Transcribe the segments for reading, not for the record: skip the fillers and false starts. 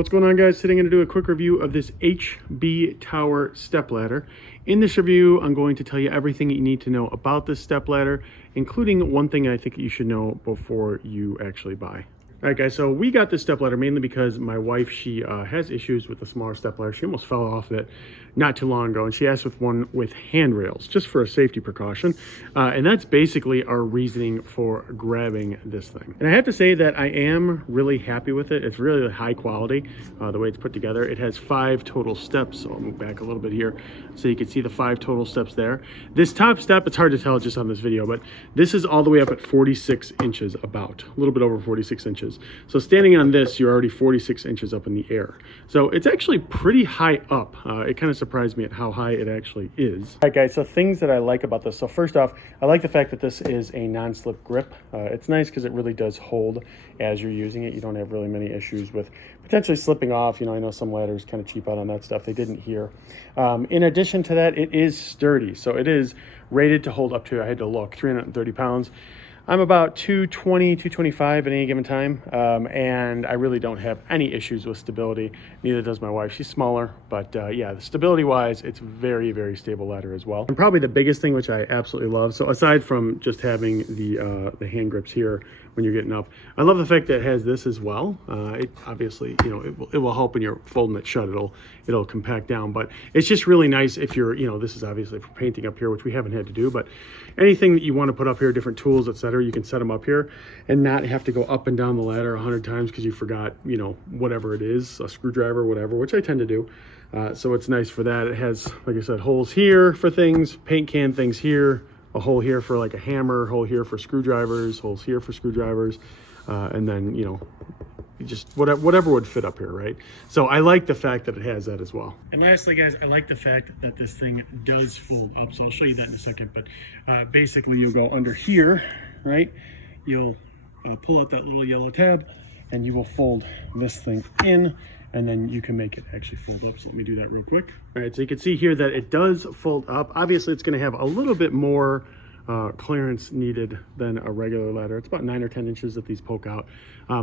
What's going on, guys? Today I'm going to do a quick review of this HBTower stepladder. In this review, I'm going to tell you everything you need to know about this stepladder, including one thing I think you should know before you actually buy. All right, guys, so we got this stepladder mainly because my wife, she has issues with the smaller stepladder. She almost fell off it not too long ago, and she asked with one with handrails, just for a safety precaution. And that's basically our reasoning for grabbing this thing. And I have to say that I am really happy with it. It's really high quality, the way it's put together. It has 5 total steps, so I'll move back a little bit here so you can see the 5 total steps there. This top step, it's hard to tell just on this video, but this is all the way up at 46 inches about, a little bit over 46 inches. So standing on this, you're already 46 inches up in the air. So it's actually pretty high up. It kind of surprised me at how high it actually is. All right, guys, so things that I like about this. So first off, I like the fact that this is a non-slip grip. It's nice because it really does hold as you're using it. You don't have really many issues with potentially slipping off. You know, I know some ladders kind of cheap out on that stuff. They didn't here. In addition to that, it is sturdy. So it is rated to hold up to, I had to look, 330 pounds. I'm about 220, 225 at any given time, and I really don't have any issues with stability. Neither does my wife. She's smaller, but yeah, stability-wise, it's very, very stable ladder as well. And probably the biggest thing, which I absolutely love, so aside from just having the hand grips here when you're getting up, I love the fact that it has this as well. It obviously, you know, it will help when you're folding it shut. It'll compact down, but it's just really nice if you're, you know, this is obviously for painting up here, which we haven't had to do, but anything that you want to put up here, different tools, etc., you can set them up here and not have to go up and down the ladder 100 times because you forgot, you know, whatever it is, a screwdriver, whatever, which I tend to do. So it's nice for that. It has, like I said, holes here for things, paint can things here, a hole here for like a hammer, hole here for screwdrivers, holes here for screwdrivers, and then, you know, just whatever would fit up here, right? So I like the fact that it has that as well. And lastly, guys, I like the fact that this thing does fold up. So I'll show you that in a second, but basically you'll go under here, right? You'll pull out that little yellow tab and you will fold this thing in, and then you can make it actually fold up. So let me do that real quick. All right, so you can see here that it does fold up. Obviously it's going to have a little bit more clearance needed than a regular ladder. It's about 9 or 10 inches that these poke out,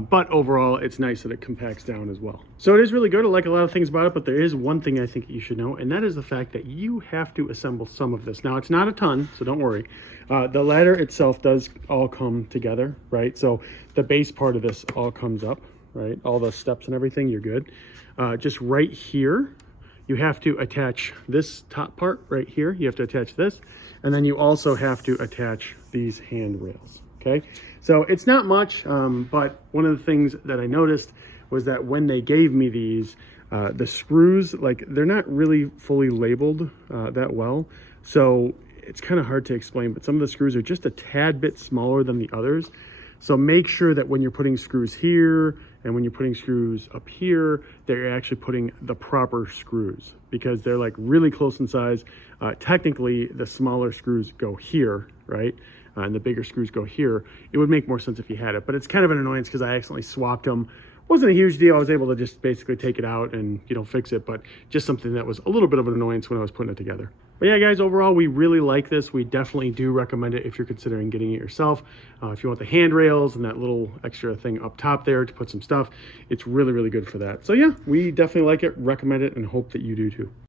but overall it's nice that it compacts down as well. So it is really good. I like a lot of things about it, but there is one thing I think you should know, and that is the fact that you have to assemble some of this. Now, it's not a ton, so don't worry. The ladder itself does all come together, right? So the base part of this all comes up, right? All the steps and everything, you're good. Just right here, you have to attach this top part right here. You have to attach this, and then you also have to attach these handrails, okay? So it's not much, but one of the things that I noticed was that when they gave me these, the screws, like, they're not really fully labeled that well. So it's kind of hard to explain, but some of the screws are just a tad bit smaller than the others. So make sure that when you're putting screws here and when you're putting screws up here, that you're actually putting the proper screws, because they're like really close in size. Technically, the smaller screws go here, right? And the bigger screws go here. It would make more sense if you had it, but it's kind of an annoyance because I accidentally swapped them. Wasn't a huge deal. I was able to just basically take it out and, you know, fix it, but just something that was a little bit of an annoyance when I was putting it together. But yeah, guys, overall, we really like this. We definitely do recommend it if you're considering getting it yourself. If you want the handrails and that little extra thing up top there to put some stuff, it's really, really good for that. So yeah, we definitely like it, recommend it, and hope that you do too.